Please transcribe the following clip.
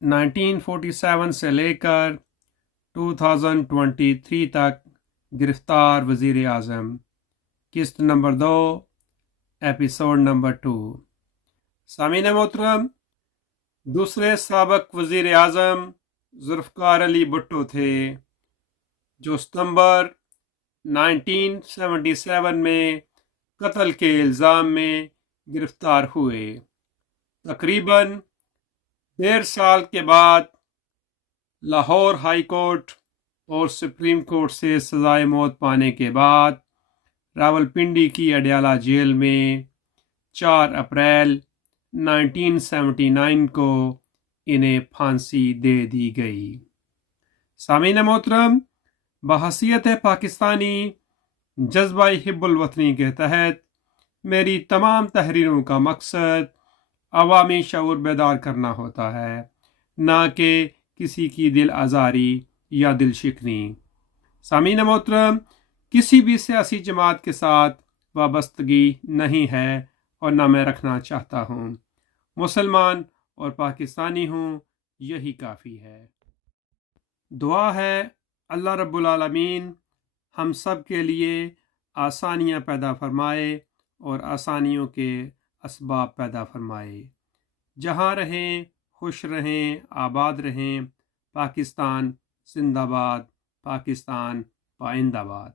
1947 سے لے کر 2023 تک گرفتار وزیر اعظم، قسط نمبر 2، ایپیسوڈ نمبر 2۔ سامعین محترم، دوسرے سابق وزیر اعظم ذوالفقار بھٹو تھے جو ستمبر 1977 میں قتل کے الزام میں گرفتار ہوئے۔ تقریباً 1.5 سال کے بعد لاہور ہائی کورٹ اور سپریم کورٹ سے سزائے موت پانے کے بعد راولپنڈی کی اڈیالہ جیل میں 4 اپریل 1979 کو انہیں پھانسی دے دی گئی۔ سامعین محترم، بحیثیت پاکستانی جذبہ حب الوطنی کے تحت میری تمام تحریروں کا مقصد عوامی شعور بیدار کرنا ہوتا ہے، نہ کہ کسی کی دل آزاری یا دل شکنی۔ سامعین محترم، کسی بھی سیاسی جماعت کے ساتھ وابستگی نہیں ہے اور نہ میں رکھنا چاہتا ہوں۔ مسلمان اور پاکستانی ہوں، یہی کافی ہے۔ دعا ہے اللہ رب العالمین ہم سب کے لیے آسانیاں پیدا فرمائے اور آسانیوں کے اسباب پیدا فرمائے۔ جہاں رہیں خوش رہیں، آباد رہیں۔ پاکستان زندہ باد، پاکستان پائندہ باد۔